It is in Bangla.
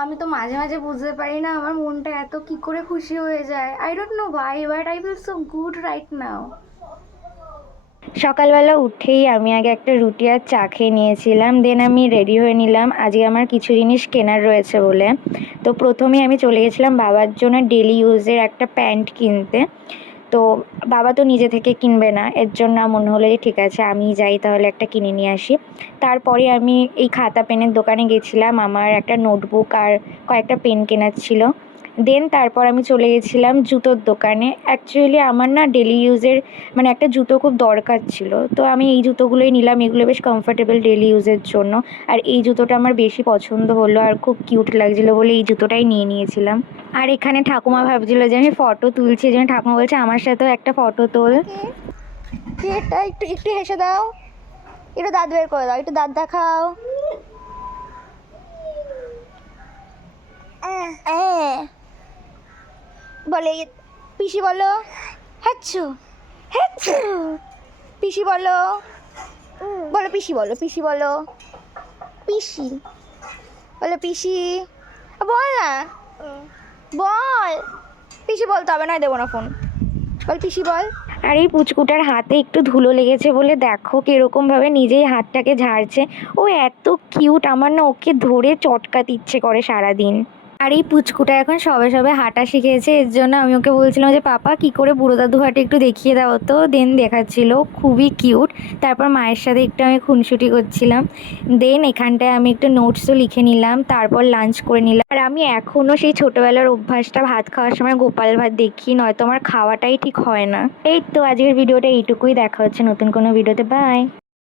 আমি তো মাঝে মাঝে বুঝতে পারি না আমার মনটা এত কি করে খুশি হয়ে যায়। আই ডোন্ট নো ভাই, but I feel so good right now. সকালবেলা উঠেই আমি আগে একটা রুটি আর চা খেয়ে নিয়েছিলাম, দেন আমি রেডি হয়ে নিলাম আজকে আমার কিছু জিনিস কেনার রয়েছে বলে। তো প্রথমেই আমি চলে গেছিলাম বাবার জন্য ডেলি ইউজের একটা প্যান্ট কিনতে। তো বাবা তো নিজে থেকে কিনবে না, এর জন্য মনে হলো যে ঠিক আছে আমি যাই তাহলে একটা কিনে নিয়ে আসি। তারপরে আমি এই খাতা পেনের দোকানে গেছিলাম, আমার একটা নোটবুক আর কয়েকটা পেন কেনার ছিল। দেন তারপর আমি চলে গেছিলাম জুতোর দোকানে। অ্যাকচুয়ালি আমার না ডেলি ইউজের মানে একটা জুতো খুব দরকার ছিল, তো আমি এই জুতোগুলোই নিলাম। এগুলো বেশ কমফোর্টেবল ডেলি ইউজের জন্য। আর এই জুতোটা আমার বেশি পছন্দ হলো আর খুব কিউট লাগছিলো বলে এই জুতোটাই নিয়ে নিয়েছিলাম। আর এখানে ঠাকুমা ভাবছিল যে আমি ফটো তুলছি, যে ঠাকুমা বলছে আমার সাথেও একটা ফটো তোল। এটা একটু একটু হেসে দাও, একটু দাঁত বের করে দাও, একটু দাঁত দেখাও। বলে পিসি বলো, হ্যাচ্ছু হ্যাচ্ছু। পিসি বলো, বলো পিসি বলো, পিসি বলো, পিসি বলো, পিসি বল না, বল পিসি বলতে হবে, নয় দেবো না ফোন, বল পিসি বল। আর এই পুচকুটার হাতে একটু ধুলো লেগেছে বলে দেখো কীরকমভাবে নিজেই হাতটাকে ঝাড়ছে। ও এত কিউট, আমার না ওকে ধরে চটকাতে ইচ্ছে করে সারাদিন। আর এই পুচকুটা এখন সবে সবে হাঁটা শিখেছে, এর জন্য আমি ওকে বলছিলাম যে পাপা কি করে বুড়ো দাদু হাঁটে একটু দেখিয়ে দাও তো। দেন দেখাচ্ছিল, খুবই কিউট। তারপর মায়ের সাথে একটু আমি খুনসুটি করছিলাম। দেন এখানটায় আমি একটু নোটসও লিখে নিলাম, তারপর লাঞ্চ করে নিলাম। আর আমি এখনও সেই ছোটোবেলার অভ্যাসটা, ভাত খাওয়ার সময় গোপাল ভাত দেখি, নয়তো আমার খাওয়াটাই ঠিক হয় না। এই তো আজকের ভিডিওটা এইটুকুই, দেখা হচ্ছে নতুন কোনো ভিডিওতে, বাই।